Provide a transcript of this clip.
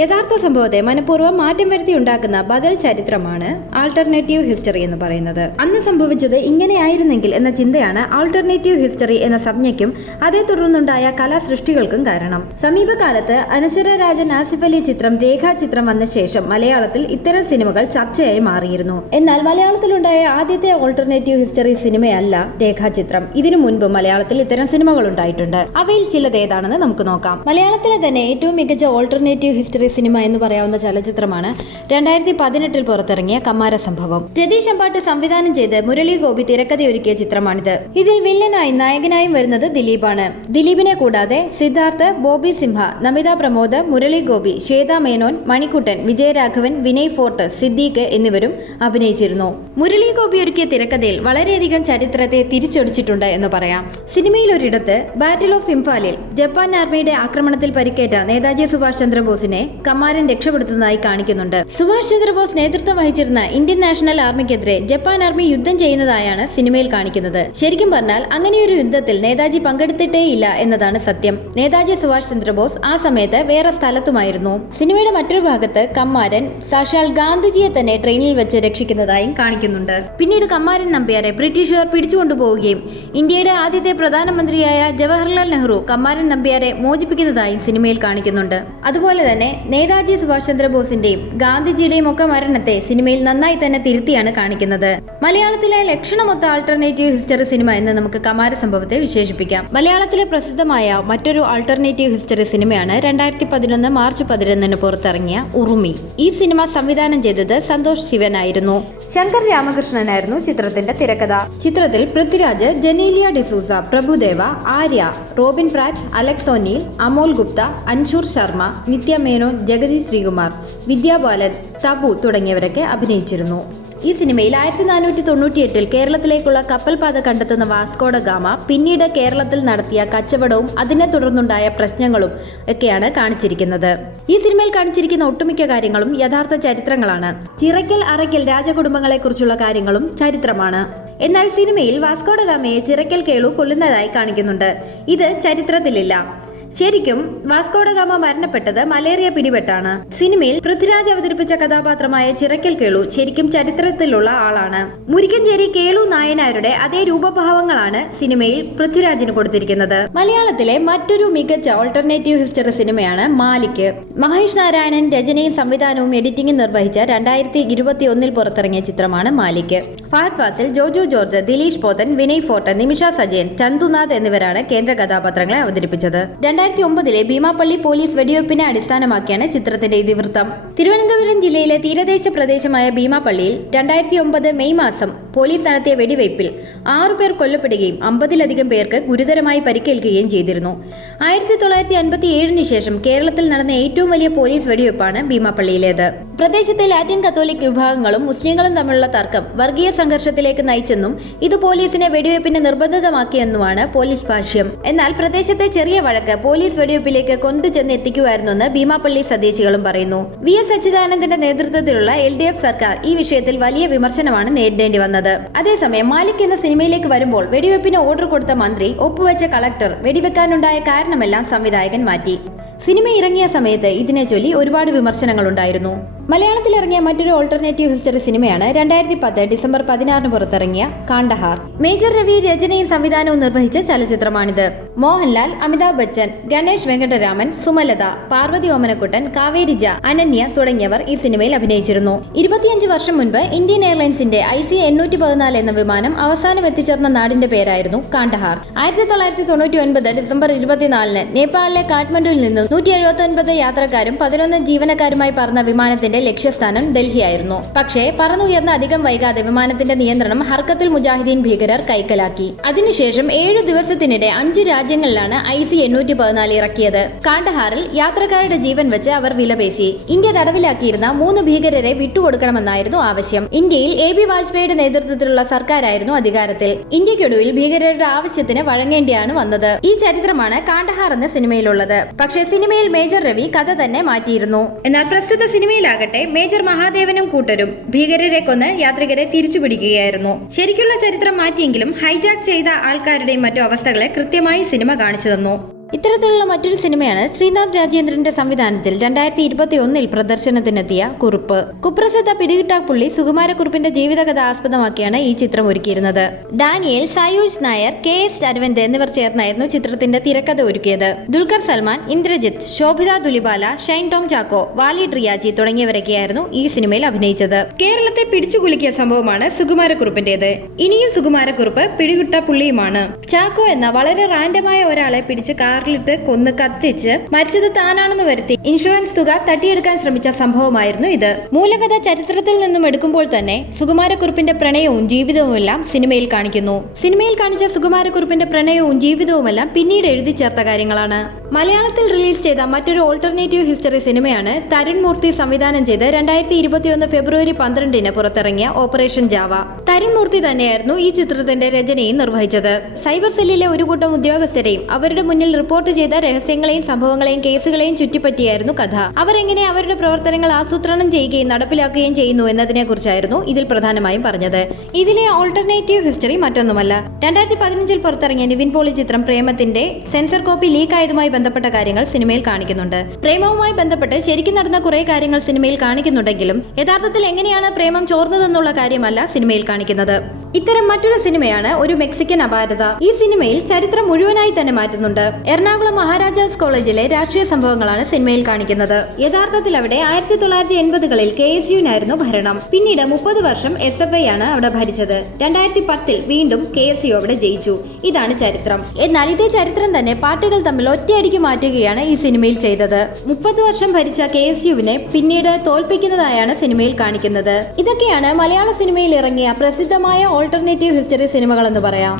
യഥാർത്ഥ സംഭവത്തെ മനഃപൂർവ്വം മാറ്റം വരുത്തി ഉണ്ടാക്കുന്ന ബദൽ ചരിത്രമാണ് ആൾട്ടർനേറ്റീവ് ഹിസ്റ്ററി എന്ന് പറയുന്നത്. അന്ന് സംഭവിച്ചത് ഇങ്ങനെയായിരുന്നെങ്കിൽ എന്ന ചിന്തയാണ് ആൾട്ടർനേറ്റീവ് ഹിസ്റ്ററി എന്ന സംജ്ഞയ്ക്കും അതേ തുടർന്നുണ്ടായ കലാസൃഷ്ടികൾക്കും കാരണം. സമീപകാലത്ത് അനശ്വര രാജൻ ആസിഫ് അലി ചിത്രം രേഖാചിത്രം വന്ന ശേഷം മലയാളത്തിൽ ഇത്തരം സിനിമകൾ ചർച്ചയായി മാറിയിരുന്നു. എന്നാൽ മലയാളത്തിലുണ്ടായ ആദ്യത്തെ ആൾട്ടർനേറ്റീവ് ഹിസ്റ്ററി സിനിമയല്ല രേഖാചിത്രം. ഇതിനു മുൻപ് മലയാളത്തിൽ ഇത്തരം സിനിമകൾ ഉണ്ടായിട്ടുണ്ട്. അവയിൽ ചിലത് ഏതാണെന്ന് നമുക്ക് നോക്കാം. മലയാളത്തിലെ തന്നെ ഏറ്റവും മികച്ച ആൾട്ടർനേറ്റീവ് ഹിസ്റ്ററി സിനിമ എന്ന് പറയാവുന്ന ചലച്ചിത്രമാണ് 2018 പുറത്തിറങ്ങിയ കമ്മാര സംഭവം. രതീഷ് അമ്പാട്ട് സംവിധാനം ചെയ്ത് മുരളി ഗോപി തിരക്കഥയൊരുക്കിയ ചിത്രമാണിത്. ഇതിൽ വില്ലനായും നായകനായും വരുന്നത് ദിലീപാണ്. ദിലീപിനെ കൂടാതെ സിദ്ധാർത്ഥ്, ബോബി സിംഹ, നമിത പ്രമോദ്, മുരളി ഗോപി, ശ്വേത മേനോൻ, മണിക്കുട്ടൻ, വിജയരാഘവൻ, വിനയ് ഫോർട്ട്, സിദ്ദീഖ് എന്നിവരും അഭിനയിച്ചിരുന്നു. മുരളി ഗോപി ഒരുക്കിയ തിരക്കഥയിൽ വളരെയധികം ചരിത്രത്തെ തിരിച്ചൊടിച്ചിട്ടുണ്ട് എന്ന് പറയാം. സിനിമയിൽ ഒരിടത്ത് ബാറ്റിൽ ഓഫ് ഇംഫാലിൽ ജപ്പാൻ ആർമിയുടെ ആക്രമണത്തിൽ പരിക്കേറ്റ നേതാജി സുഭാഷ് ചന്ദ്രബോസിനെ കമ്മാരൻ രക്ഷപ്പെടുത്തുന്നതായി കാണിക്കുന്നുണ്ട്. സുഭാഷ് ചന്ദ്രബോസ് നേതൃത്വം വഹിച്ചിരുന്ന ഇന്ത്യൻ നാഷണൽ ആർമിക്കെതിരെ ജപ്പാൻ ആർമി യുദ്ധം ചെയ്യുന്നതായാണ് സിനിമയിൽ കാണിക്കുന്നത്. ശരിക്കും പറഞ്ഞാൽ അങ്ങനെയൊരു യുദ്ധത്തിൽ നേതാജി പങ്കെടുത്തിട്ടേയില്ല എന്നതാണ് സത്യം. നേതാജി സുഭാഷ് ചന്ദ്രബോസ് ആ സമയത്ത് വേറെ സ്ഥലത്തുമായിരുന്നു. സിനിമയുടെ മറ്റൊരു ഭാഗത്ത് കമ്മാരൻ സാക്ഷാൽ ഗാന്ധിജിയെ തന്നെ ട്രെയിനിൽ വെച്ച് രക്ഷിക്കുന്നതായും കാണിക്കുന്നുണ്ട്. പിന്നീട് കമ്മാരൻ നമ്പ്യാരെ ബ്രിട്ടീഷുകാർ പിടിച്ചുകൊണ്ടുപോവുകയും ഇന്ത്യയുടെ ആദ്യത്തെ പ്രധാനമന്ത്രിയായ ജവഹർലാൽ നെഹ്റു കമ്മാരൻ നമ്പ്യാരെ മോചിപ്പിക്കുന്നതായും സിനിമയിൽ കാണിക്കുന്നുണ്ട്. അതുപോലെ തന്നെ നേതാജി സുഭാഷ് ചന്ദ്രബോസിന്റെയും ഗാന്ധിജിയുടെയും ഒക്കെ മരണത്തെ സിനിമയിൽ നന്നായി തന്നെ തിരുത്തിയാണ് കാണിക്കുന്നത്. മലയാളത്തിലെ ലക്ഷണമൊത്ത ആൾട്ടർനേറ്റീവ് ഹിസ്റ്ററി സിനിമ എന്ന് നമുക്ക് കമ്മാര സംഭവത്തെ വിശേഷിപ്പിക്കാം. മലയാളത്തിലെ പ്രസിദ്ധമായ മറ്റൊരു ആൾട്ടർനേറ്റീവ് ഹിസ്റ്ററി സിനിമയാണ് 2011 മാർച്ച് 11 പുറത്തിറങ്ങിയ ഉറുമി. ഈ സിനിമ സംവിധാനം ചെയ്തത് സന്തോഷ് ശിവനായിരുന്നു. ശങ്കർ രാമകൃഷ്ണനായിരുന്നു ചിത്രത്തിന്റെ തിരക്കഥ. ചിത്രത്തിൽ Prithviraj, Genelia D'Souza, Prabhudeva, Arya, Robin Pratt, Alex O'Neil, Amol Gupta, Anshur Sharma, Nithya Menon, Jagathy Sreekumar, Vidya Balan, Tabu തുടങ്ങിയവരൊക്കെ അഭിനയിച്ചിരുന്നു. ഈ സിനിമയിൽ 1498 കേരളത്തിലേക്കുള്ള കപ്പൽപാത കണ്ടെത്തുന്ന വാസ്കോഡ ഗാമ പിന്നീട് കേരളത്തിൽ നടത്തിയ കച്ചവടവും അതിനെ തുടർന്നുണ്ടായ പ്രശ്നങ്ങളും ഒക്കെയാണ് കാണിച്ചിരിക്കുന്നത്. ഈ സിനിമയിൽ കാണിച്ചിരിക്കുന്ന ഒട്ടുമിക്ക കാര്യങ്ങളും യഥാർത്ഥ ചരിത്രങ്ങളാണ്. ചിറക്കൽ അറയ്ക്കൽ രാജകുടുംബങ്ങളെ കുറിച്ചുള്ള കാര്യങ്ങളും ചരിത്രമാണ്. എന്നാൽ സിനിമയിൽ വാസ്കോഡ ഗാമയെ ചിറക്കൽ കേളു കൊല്ലുന്നതായി കാണിക്കുന്നുണ്ട്. ഇത് ചരിത്രത്തിലില്ല. ശരിക്കും വാസ്കോഡ ഗാമ മരണപ്പെട്ടത് മലേറിയ പിടിപെട്ടാണ്. സിനിമയിൽ പൃഥ്വിരാജ് അവതരിപ്പിച്ച കഥാപാത്രമായ ചിറക്കൽ കേളു ശരിക്കും ചരിത്രത്തിലുള്ള ആളാണ്. മുരിക്കഞ്ചേരി കേളു നായനാരുടെ അതേ രൂപഭാവങ്ങളാണ് സിനിമയിൽ പൃഥ്വിരാജിന് കൊടുത്തിരിക്കുന്നത്. മലയാളത്തിലെ മറ്റൊരു മികച്ച ആൾട്ടർനേറ്റീവ് ഹിസ്റ്ററി സിനിമയാണ് മാലിക്. മഹേഷ് നാരായണൻ രചനയും സംവിധാനവും എഡിറ്റിംഗും നിർവഹിച്ച 2021 പുറത്തിറങ്ങിയ ചിത്രമാണ് മാലിക്. ഫഹദ് ഫാസിൽ, ജോജു ജോർജ്, ദിലീഷ് പോത്തൻ, വിനയ് ഫോർട്ട്, നിമിഷ സജയൻ, ചന്തുനാഥ് എന്നിവരാണ് കേന്ദ്ര കഥാപാത്രങ്ങളെ അവതരിപ്പിച്ചത്. 2009 ഭീമാപ്പള്ളി പോലീസ് വെടിവെപ്പിനെ അടിസ്ഥാനമാക്കിയാണ് ചിത്രത്തിന്റെ ഇതിവൃത്തം. തിരുവനന്തപുരം ജില്ലയിലെ തീരദേശ പ്രദേശമായ ഭീമാപ്പള്ളിയിൽ 2009 മെയ് മാസം പോലീസ് നടത്തിയ വെടിവയ്പിൽ 6 പേർ കൊല്ലപ്പെടുകയും 50-ലധികം പേർക്ക് ഗുരുതരമായി പരിക്കേൽക്കുകയും ചെയ്തിരുന്നു. 1957 ശേഷം കേരളത്തിൽ നടന്ന ഏറ്റവും വലിയ പോലീസ് വെടിവെപ്പാണ് ഭീമാപ്പള്ളിയിലേത്. പ്രദേശത്തെ ലാറ്റിൻ കത്തോലിക് വിഭാഗങ്ങളും മുസ്ലിങ്ങളും തമ്മിലുള്ള തർക്കം വർഗീയ സംഘർഷത്തിലേക്ക് നയിച്ചെന്നും ഇത് പോലീസിനെ വെടിവെപ്പിന് നിർബന്ധിതമാക്കിയെന്നുമാണ് പോലീസ് ഭാഷ്യം. എന്നാൽ പ്രദേശത്തെ ചെറിയ വഴക്ക് പോലീസ് വെടിവെപ്പിലേക്ക് കൊണ്ടുചെന്ന് എത്തിക്കുമായിരുന്നെന്ന് ഭീമാപ്പള്ളി സ്വദേശികളും പറയുന്നു. VS അച്യുതാനന്ദന്റെ നേതൃത്വത്തിലുള്ള LDF സർക്കാർ ഈ വിഷയത്തിൽ വലിയ വിമർശനമാണ് നേരിടേണ്ടി വന്നത്. അതേസമയം മാലിക് എന്ന സിനിമയിലേക്ക് വരുമ്പോൾ വെടിവെപ്പിന് ഓർഡർ കൊടുത്ത മന്ത്രി, ഒപ്പുവെച്ച കളക്ടർ, വെടിവെക്കാനുണ്ടായ കാരണമെല്ലാം സംവിധായകൻ മാറ്റി. സിനിമ ഇറങ്ങിയ സമയത്ത് ഇതിനെ ചൊല്ലി ഒരുപാട് വിമർശനങ്ങൾ ഉണ്ടായിരുന്നു. മലയാളത്തിൽ ഇറങ്ങിയ മറ്റൊരു ഓൾട്ടർനേറ്റീവ് ഹിസ്റ്ററി സിനിമയാണ് 2010 ഡിസംബർ 16 പുറത്തിറങ്ങിയ കാണ്ഡഹാർ. മേജർ രവി രചനയും സംവിധാനവും നിർവഹിച്ച ചലച്ചിത്രമാണിത്. മോഹൻലാൽ, അമിതാഭ് ബച്ചൻ, ഗണേഷ് വെങ്കട്ടരാമൻ, സുമലത, പാർവതി ഓമനക്കുട്ടൻ, കാവേരി ജ, അനന്യ തുടങ്ങിയവർ ഈ സിനിമയിൽ അഭിനയിച്ചിരുന്നു. 25 വർഷം മുൻപ് ഇന്ത്യൻ എയർലൈൻസിന്റെ IC-814 എന്ന വിമാനം അവസാനം എത്തിച്ചേർന്ന നാടിന്റെ പേരായിരുന്നു കാണ്ഡഹാർ. 1999 ഡിസംബർ 24 നേപ്പാളിലെ കാഠ്മണ്ഡുവിൽ നിന്നും 179 യാത്രക്കാരും 11 ജീവനക്കാരുമായി പറന്ന വിമാനത്തിന്റെ ലക്ഷ്യസ്ഥാനം ഡൽഹിയായിരുന്നു. പക്ഷേ പറന്നുയർന്ന അധികം വൈകാതെ വിമാനത്തിന്റെ നിയന്ത്രണം ഹർക്കത്തുൽ മുജാഹിദീൻ ഭീകരർ കൈക്കലാക്കി. അതിനുശേഷം 7 ദിവസത്തിനിടെ 5 രാജ്യങ്ങളിലാണ് IC-814 ഇറക്കിയത്. കാണ്ഡഹാറിൽ യാത്രക്കാരുടെ ജീവൻ വെച്ച് അവർ വിലപേശി. ഇന്ത്യ തടവിലാക്കിയിരുന്ന 3 ഭീകരരെ വിട്ടുകൊടുക്കണമെന്നായിരുന്നു ആവശ്യം. ഇന്ത്യയിൽ AB വാജ്പേയിയുടെ നേതൃത്വത്തിലുള്ള സർക്കാരായിരുന്നു അധികാരത്തിൽ. ഇന്ത്യക്കൊടുവിൽ ഭീകരരുടെ ആവശ്യത്തിന് വഴങ്ങേണ്ടിയാണ് വന്നത്. ഈ ചരിത്രമാണ് കാണ്ഡഹാർ എന്ന സിനിമയിലുള്ളത്. പക്ഷേ സിനിമയിൽ മേജർ രവി കഥ തന്നെ മാറ്റിയിരുന്നു. എന്നാൽ പ്രസ്തുത സിനിമയിലാകട്ടെ മേജർ മഹാദേവനും കൂട്ടരും ഭീകരരെ കൊന്ന് യാത്രികരെ തിരിച്ചുപിടിക്കുകയായിരുന്നു. ശരിക്കുള്ള ചരിത്രം മാറ്റിയെങ്കിലും ഹൈജാക്ക് ചെയ്ത ആൾക്കാരുടെയും മറ്റു അവസ്ഥകളെ കൃത്യമായി സിനിമ കാണിച്ചു തന്നു. ഇത്തരത്തിലുള്ള മറ്റൊരു സിനിമയാണ് ശ്രീനാഥ് രാജേന്ദ്രന്റെ സംവിധാനത്തിൽ 2021 പ്രദർശനത്തിനെത്തിയ കുറുപ്പ്. കുപ്രസിദ്ധ പിടികിട്ടാപ്പുള്ളി സുകുമാരക്കുറുപ്പിന്റെ ജീവിതകഥ ആസ്പദമാക്കിയാണ് ഈ ചിത്രം ഒരുക്കിയിരുന്നത്. ഡാനിയേൽ, സായൂജ് നായർ, KS അരവിന്ദ് എന്നിവർ ചേർന്നായിരുന്നു ചിത്രത്തിന്റെ തിരക്കഥ ഒരുക്കിയത്. ദുൽഖർ സൽമാൻ, ഇന്ദ്രജിത്ത്, ശോഭിത ദുലിബാല, ഷൈൻ ടോം ചാക്കോ, വാലിഡ് റിയാജി തുടങ്ങിയവരൊക്കെയായിരുന്നു ഈ സിനിമയിൽ അഭിനയിച്ചത്. കേരളത്തെ പിടിച്ചുകുലുക്കിയ സംഭവമാണ് സുകുമാരക്കുറുപ്പിന്റേത്. ഇനിയും സുകുമാരക്കുറുപ്പ് പിടികിട്ടാപ്പുള്ളിയുമാണ്. ചാക്കോ എന്ന വളരെ റാൻഡമായ ഒരാളെ പിടിച്ച് കാറിലിട്ട് കൊന്ന് കത്തിച്ച് മരിച്ചത് താനാണെന്ന് വരുത്തി ഇൻഷുറൻസ് തുക തട്ടിയെടുക്കാൻ ശ്രമിച്ച സംഭവമായിരുന്നു ഇത്. മൂലകഥ ചരിത്രത്തിൽ നിന്നും എടുക്കുമ്പോൾ തന്നെ സുകുമാരക്കുറുപ്പിന്റെ പ്രണയവും ജീവിതവുമെല്ലാം സിനിമയിൽ കാണിക്കുന്നു. സിനിമയിൽ കാണിച്ച സുകുമാരക്കുറുപ്പിന്റെ പ്രണയവും ജീവിതവുമെല്ലാം പിന്നീട് എഴുതി ചേർത്ത കാര്യങ്ങളാണ്. മലയാളത്തിൽ റിലീസ് ചെയ്ത മറ്റൊരു ഓൾട്ടർനേറ്റീവ് ഹിസ്റ്ററി സിനിമയാണ് തരുൺ മൂർത്തി സംവിധാനം ചെയ്ത് 2021 ഫെബ്രുവരി 12 പുറത്തിറങ്ങിയ ഓപ്പറേഷൻ ജാവ. തരുൺ മൂർത്തി തന്നെയായിരുന്നു ഈ ചിത്രത്തിന്റെ രചനയും നിർവഹിച്ചത്. സൈബർ സെല്ലിലെ ഒരു കൂട്ടം ഉദ്യോഗസ്ഥരെയും അവരുടെ മുന്നിൽ റിപ്പോർട്ട് ചെയ്ത രഹസ്യങ്ങളെയും സംഭവങ്ങളെയും കേസുകളെയും ചുറ്റിപ്പറ്റിയായിരുന്നു കഥ. അവർ എങ്ങനെ അവരുടെ പ്രവർത്തനങ്ങൾ ആസൂത്രണം ചെയ്യുകയും നടപ്പിലാക്കുകയും ചെയ്യുന്നു എന്നതിനെ കുറിച്ചായിരുന്നു ഇതിൽ പ്രധാനമായും പറഞ്ഞത്. ഇതിലെ ഓൾട്ടർനേറ്റീവ് ഹിസ്റ്ററി മറ്റൊന്നുമല്ല. 2015 പുറത്തിറങ്ങിയ നിവിൻ പോളി ചിത്രം പ്രേമത്തിന്റെ സെൻസർ കോപ്പി ലീക്ക് ആയതുമായി ബന്ധപ്പെട്ട കാര്യങ്ങൾ സിനിമയിൽ കാണിക്കുന്നുണ്ട്. പ്രേമവുമായി ബന്ധപ്പെട്ട് ശരിക്കും നടന്ന കുറെ കാര്യങ്ങൾ സിനിമയിൽ കാണിക്കുന്നുണ്ടെങ്കിലും യഥാർത്ഥത്തിൽ എങ്ങനെയാണ് പ്രേമം ചോർന്നതെന്നുള്ള കാര്യമല്ല സിനിമയിൽ കാണിക്കുന്നത്. ഇത്തരം മറ്റൊരു സിനിമയാണ് ഒരു മെക്സിക്കൻ അപാരത. ഈ സിനിമയിൽ ചരിത്രം മുഴുവനായി തന്നെ മാറ്റുന്നുണ്ട്. എറണാകുളം മഹാരാജാസ് കോളേജിലെ രാഷ്ട്രീയ സംഭവങ്ങളാണ് സിനിമയിൽ കാണിക്കുന്നത്. യഥാർത്ഥത്തിൽ അവിടെ 1980കളിൽ KSUവിനായിരുന്നു ഭരണം. പിന്നീട് 30 വർഷം SFI ആണ് അവിടെ ഭരിച്ചത്. 2010 വീണ്ടും KSU അവിടെ ജയിച്ചു. ഇതാണ് ചരിത്രം. എന്നാൽ ഇതേ ചരിത്രം തന്നെ പാർട്ടികൾ തമ്മിൽ ഒറ്റയടിക്ക് മാറ്റുകയാണ് ഈ സിനിമയിൽ ചെയ്തത്. 30 വർഷം ഭരിച്ച KSUവിനെ പിന്നീട് തോൽപ്പിക്കുന്നതായാണ് സിനിമയിൽ കാണിക്കുന്നത്. ഇതൊക്കെയാണ് മലയാള സിനിമയിൽ ഇറങ്ങിയ പ്രസിദ്ധമായ ഓൾട്ടർനേറ്റീവ് ഹിസ്റ്ററി സിനിമകൾ എന്ന് പറയാം.